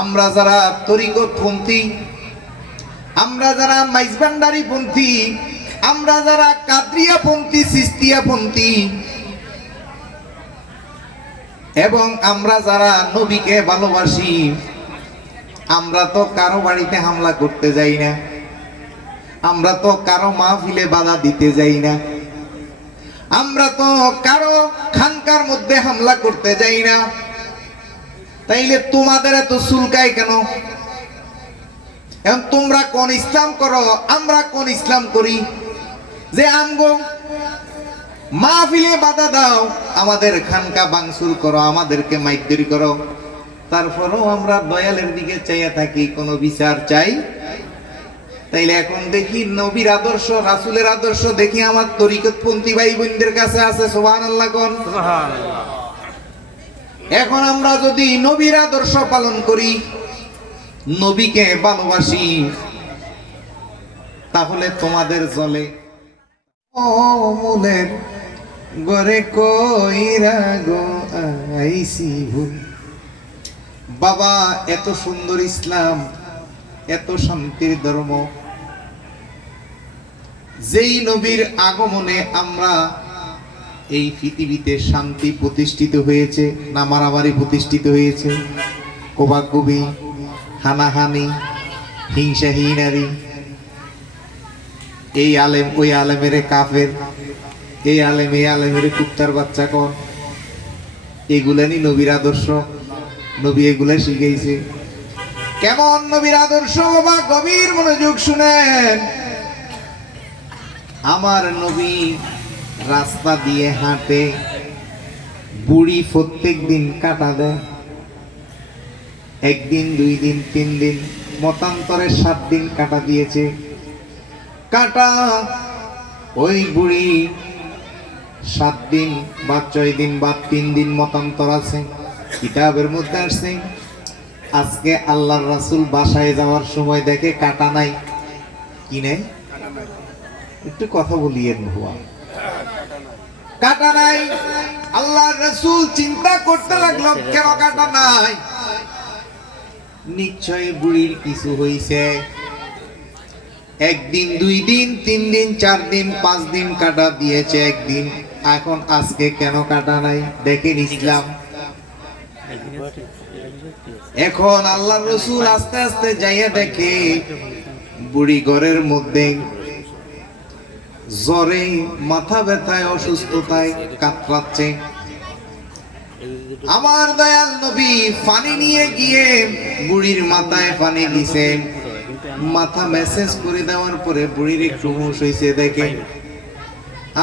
আমরা যারা তরিকতপন্থী, আমরা যারা মাইজভান্ডারি পন্থী, আমরা যারা কাদরিয়া পন্থী, সিস্তিয়া পন্থী, এবং আমরা যারা নবীকে ভালোবাসি, আমরা তো কারো বাড়িতে হামলা করতে যাই না, আমরা তো কারো মাহফিলে বাধা দিতে যাই না, আমরা তো কারো খানকার মধ্যে হামলা করতে যাই না। তাইলে তোমাদের এত চুলকায় কেন? এখন তোমরা কোন ইসলাম করো, আমরা কোন ইসলাম করি? যে আমগো মাহফিলে বাধা দাও, আমাদের খানকা ভাঙচুর করো, আমাদেরকে মাইকদরি করো, তারপরেও আমরা দয়ালের দিকে চাইয়া থাকি, কোনো বিচার চাই। তাইলে এখন দেখি নবীর আদর্শ, রাসূলের আদর্শ দেখি আমার তরিকতপন্থী ভাই বোনদের কাছে আছে। সুবহানাল্লাহ কোন। এখন আমরা যদি নবীর আদর্শ পালন করি, নবীকে ভালোবাসি, তাহলে তোমাদের জলে ও মূলের গরে কইরা গো আইছি ভুল। বাবা, এত সুন্দর ইসলাম, এত শান্তির ধর্ম, যেই নবীর আগমনে আমরা এই পৃথিবীতে শান্তি প্রতিষ্ঠিত হয়েছে না মারামারি প্রতিষ্ঠিত হয়েছে? কোবাকুবি, হানাহানি, হিংসাহীনারি, এই আলেম ওই আলেমের কাফের, এই আলেম এই আলেমের কুত্তার বাচ্চা কর, এগুলানি নবীর আদর্শ? নবী এগুলা শিখাইছে? কেমন নবীর আদর্শ বাবা? গভীর মনোযোগ শুনেন। আমার নবী রাস্তা দিয়ে হাঁটে, বুড়ি প্রত্যেক দিন কাটা দেয়, একদিন, 2 দিন, 3 দিন, মতান্তরে 7 দিন কাটা দিয়েছে। কাটা ওই বুড়ি 7 দিন বা 6 দিন বা 3 দিন মতান্তর আছে, কিতাবের মধ্যে আসছে। আজকে আল্লাহর রাসূল বাসায় যাওয়ার সময় দেখে কাটা নাই। কি নেই? একটু কথা বলিয়েন ভুয়া। কাটা নাই। আল্লাহর রাসূল চিন্তা করতে লাগলো, কেন কাটা নাই? নিশ্চয় বুড়ির কিছু হইছে। 1 দিন, 2 দিন, 3 দিন, 4 দিন, 5 দিন কাটা দিয়েছে একদিন, এখন আজকে কেন কাটা নাই? দেখেন ইসলাম। এখন আল্লাহর রাসূল আস্তে আস্তে যাইয়া দেখে বুড়ি ঘরের মধ্যে জ্বরে, মাথা ব্যথায়, অসুস্থতায় কাতরাচ্ছে। আমার দয়াল নবী পানি নিয়ে গিয়ে বুড়ির মাথায় পানি দিছে। মাথা মেসেজ করে দেওয়ার পরে বুড়ির একটু হুঁশ হইছে। দেখে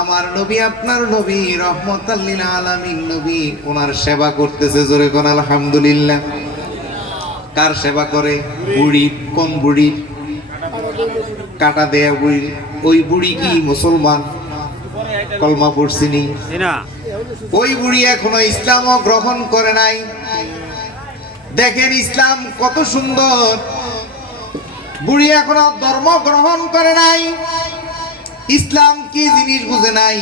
আমার নবী, আপনার নবী, রহমাতাল লিল আলামিন নবী, ওনার সেবা করতেছে। জোরে কোন আলহামদুলিল্লাহ। কার সেবা করে? বুড়ি। কোন বুড়ি? কাটা দেয়া বুড়ি। ওই বুড়ি কি মুসলমান? কলমা পড়ছিনি? ওই বুড়ি এখনো ইসলামও গ্রহণ করে নাই। দেখেন ইসলাম কত সুন্দর। বুড়ি এখনো ধর্ম গ্রহণ করে নাই, ইসলাম কি জিনিস বুঝে নাই।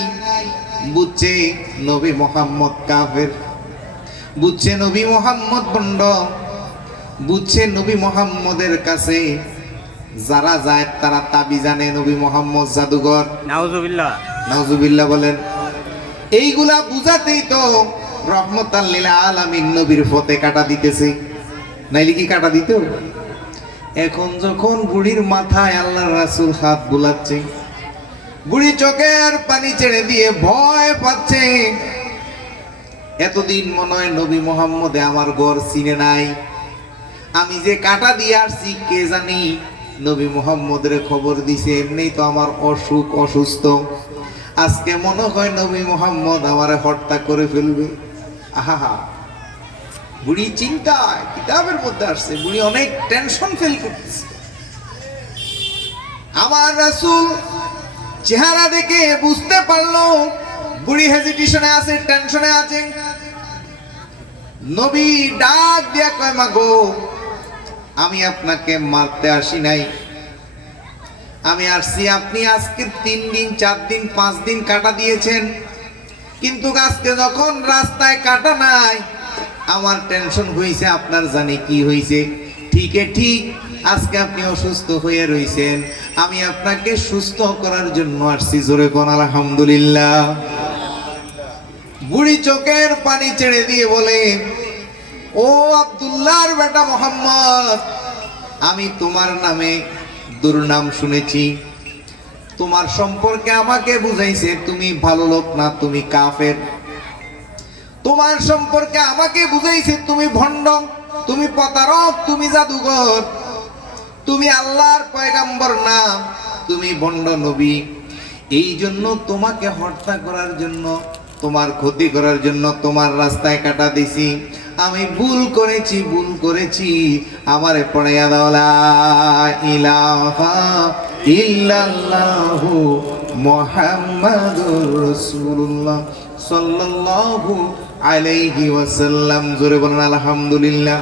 বুঝছে নবী মুহাম্মদ কাফের, বুঝছে নবী মুহাম্মদ ভণ্ড, বুঝছে নবী মুহাম্মদের কাছে যারা যায় তারা তাবি জানে নবী মুহাম্মদ জাদুঘর। নাউজুবিল্লাহ, নাউজুবিল্লাহ বলেন। এইগুলা বুঝাতেই তো রহমাতাল লিল আলামিন নবীর পথে কাটা দিতেছে, নাইলে কি কাটা দিত? এখন যখন বুড়ির মাথায় আল্লাহর রাসূল হাত বুলাচ্ছে, বুড়ি চোখের পানি ছেড়ে দিয়ে ভয় পাচ্ছে। এতদিন মনে হয় নবী মুহাম্মদে আমার ঘর চিনে নাই, আমি যে কাটা দিয়ে আসছি কে জানি নবী মুহাম্মদের খবর দিছে। এমনি তো আমার অসুখ, অসুস্থ, আজকে মনে হয় নবী মুহাম্মদ আমারে হত্যা করে ফেলবে। আহা, বুড়ি চিন্তায়, কিতাবের মধ্যে আসছে বুড়ি অনেক টেনশন ফিল করতেছে। আমার রাসূল চেহারা দেখে বুঝতে পারলো বুড়ি হেজিটেশনে আছে, টেনশনে আছে। নবী ডাক দিয়া কয়, মা গো, আমি আপনাকে মারতে আসি নাই, আমি আসছি আপনি আজকে 3 দিন, 4 দিন, 5 দিন কাটা দিয়েছেন, কিন্তু আজকে যখন রাস্তায় কাটা নাই, আমার টেনশন হয়েছে, আপনার জানি কি হয়েছে। ঠিক আজকে আপনি অসুস্থ হয়ে রয়েছেন, আমি আপনাকে সুস্থ করার জন্য আসছি। জোরে কোন আলহামদুলিল্লাহ। বুড়ি চোখের পানি ছেড়ে দিয়ে বলে, ও আব্দুল্লাহর বেটা মোহাম্মদ, আমি তোমার নামে দুর্নাম শুনেছি। তোমার সম্পর্কে আমাকে বুঝাইছে তুমি ভালো লোক না, তুমি কাফের। তোমার সম্পর্কে আমাকে বুঝাইছে তুমি ভণ্ড, তুমি প্রতারক, তুমি জাদুঘর, তুমি আল্লাহর পয়গাম্বর না, তুমি ভণ্ড নবী। এই জন্য তোমাকে হত্যা করার জন্য, তোমার ক্ষতি করার জন্য তোমার রাস্তায় কাটা দিছি। আমি ভুল করেছি, আমারে পড়াইয়া দাও লা ইলাহা ইল্লাল্লাহু মুহাম্মাদুর রাসূলুল্লাহ সাল্লাল্লাহু আলাইহি ওয়াসাল্লাম। জোরে বলেন আলহামদুলিল্লাহ।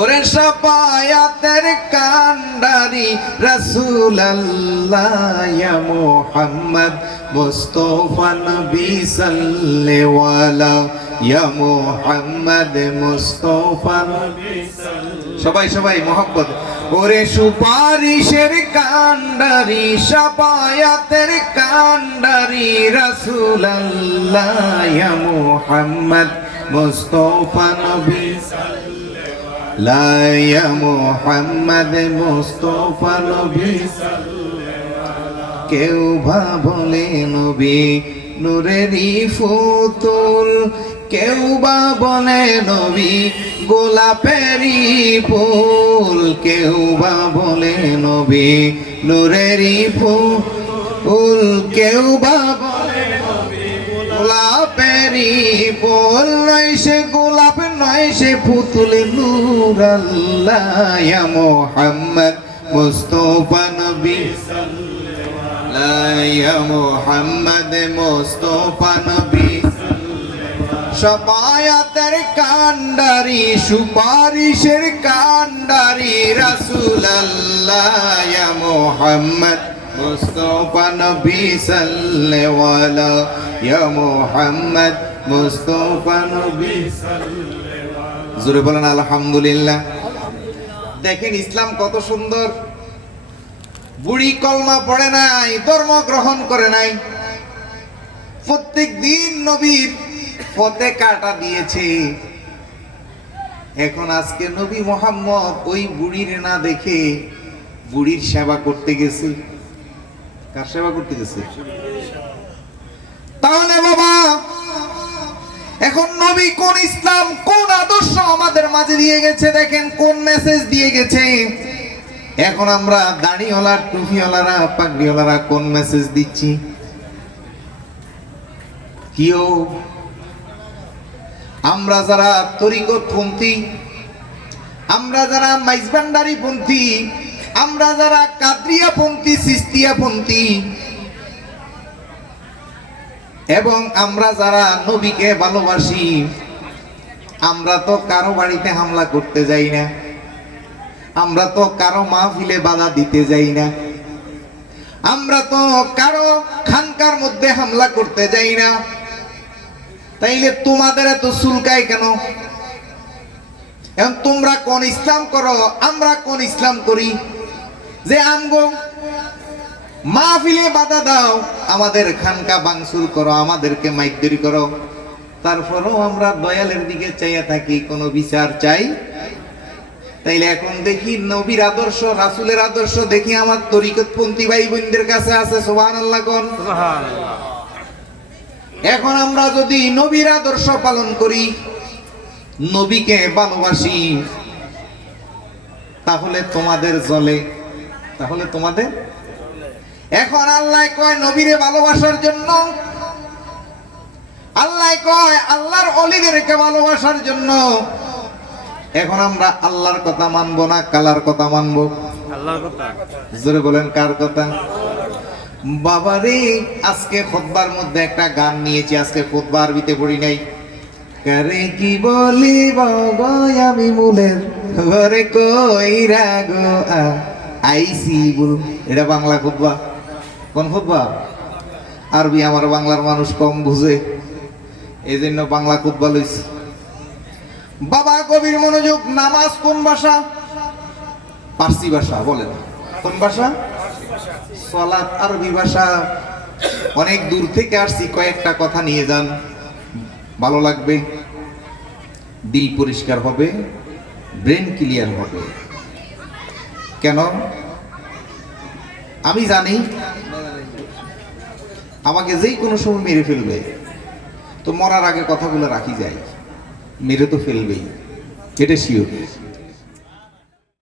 ওরে শাফায়াতের কান্ডারি রাসূলুল্লাহ ইয়া মুহাম্মদ মুস্তাফা নবী সাল্লাল্লাহু আলাইহি ইয়া মুহাম্মদ মুস্তাফা নবী সাল্লাল্লাহু সবাই মোহাম্মদ। ওরে সুপারিশের কান্ডারি শাফায়াতের কান্ডারি রাসূলুল্লাহ ইয়া মুহাম্মদ মুস্তাফা নবী লা ইয়া মুহাম্মদ মুস্তাফা নবী। কেউ বা বলে নবী নূরেরই ফুতুল, কেউ বা বলে নবী গোলাপেরই ফুল, কেউ বা বলে নবী নূরেরই ফুল, কেউ বা বলে গোলাপেরই ফুল। নয় সে গোলাপ নয় সে পুতুল, নূর আল্লাহ ইয়া মুহাম্মদ মুস্তাফা নবী লা ইয়া মুহাম্মদ মুস্তাফা নবী। শাফায়াতের কান্ডারি সুপারিশের কান্ডারি রাসূলুল্লাহ ইয়া মুহাম্মদ মুস্তাফা নবী সাল্লাল্লাহু আলাইহি ইয়া মুহাম্মদ মুস্তাফা নবী সাল্লাল্লাহু। জোরে বলেন আলহামদুলিল্লাহ। দেখেন ইসলাম কত সুন্দর। বুড়ি কলমা পড়ে নাই, ধর্ম গ্রহণ করে নাই, প্রত্যেক দিন নবীর পথে কাটা দিয়েছে। এখন আজকে নবী মুহাম্মদ ওই বুড়ির না দেখে বুড়ির সেবা করতে গেছে। কার সেবা করতে গেছে? তাহলে বাবা এখন নবী কোন ইসলাম, কোন আদর্শ আমাদের মাঝে দিয়ে গেছে, দেখেন কোন মেসেজ দিয়ে গেছে। এখন আমরা দাড়িওয়ালা, টুপিওয়ালারা, পাগড়িওয়ালারা কোন মেসেজ দিচ্ছি? কিও আমরা যারা তরিকতপন্থী, আমরা যারা মাইজভান্ডারি পন্থী, আমরা যারা কাদরিয়া পন্থী, সিস্তিয়া পন্থী, এবং আমরা যারা নবীকে ভালোবাসি, আমরা তো কারো বাড়িতে হামলা করতে যাই না, আমরা তো কারো মাহফিলে বাধা দিতে যাই না, আমরা তো কারো খানকার মধ্যে হামলা করতে যাই না। তাইলে তোমাদের এত চুলকায় কেন? এখন তোমরা কোন ইসলাম করো, আমরা কোন ইসলাম করি? যে আমগো মাহফিলে বাধা দাও, আমাদের খানকা ভাঙচুর করো, আমাদেরকে মাইকদরি করো, তারপরেও আমরা দয়ালের দিকে চাইয়া থাকি, কোনো বিচার চাই। তাইলে এখন দেখি নবীর আদর্শ, রাসূলের আদর্শ দেখি আমার তরিকতপন্থী ভাই বোনদের কাছে আছে। সুবহানাল্লাহ কোন। এখন আমরা যদি নবীর আদর্শ পালন করি, নবীকে ভালোবাসি, তাহলে তোমাদের জ্বলে, তাহলে তোমাদের। এখন আল্লাহ কয় নবীরে ভালোবাসার জন্য, আল্লাহ কয় আল্লাহর ওলিদেরকে ভালোবাসার জন্য। এখন আমরা আল্লাহর কথা মানবো না কালার কথা মানবো? আল্লাহর কথা। জোরে বলেন কার কথা? বাবারে আজকে খুতবার মধ্যে একটা গান নিয়েছি, আজকে খুতবা আরবিতে পড়ি নাই। কারে কি বলি বাবা আমি মুলের ঘরে কইরা গো আইসি বল। এটা বাংলা খুতবা। কোন খুতবা? আরবি আমার বাংলার মানুষ কম বুঝে, এই জন্য বাংলা খুতবা লইছি। বাবা গভীর মনোযোগ। নামাজ কোন ভাষা? পার্সি ভাষা। বলেন কোন ভাষা? সালাত আরবি ভাষা। অনেক দূর থেকে আসছি, কয়েকটা কথা নিয়ে যান, ভালো লাগবে, দিল পরিষ্কার হবে, ব্রেন ক্লিয়ার হবে। কেন? আমি জানি আমাকে যেই কোনো সময় মেরে ফেলবে, তো মরার আগে কথাগুলো রাখি যায়, মেরে তো ফেলবেই, এটা শিওর।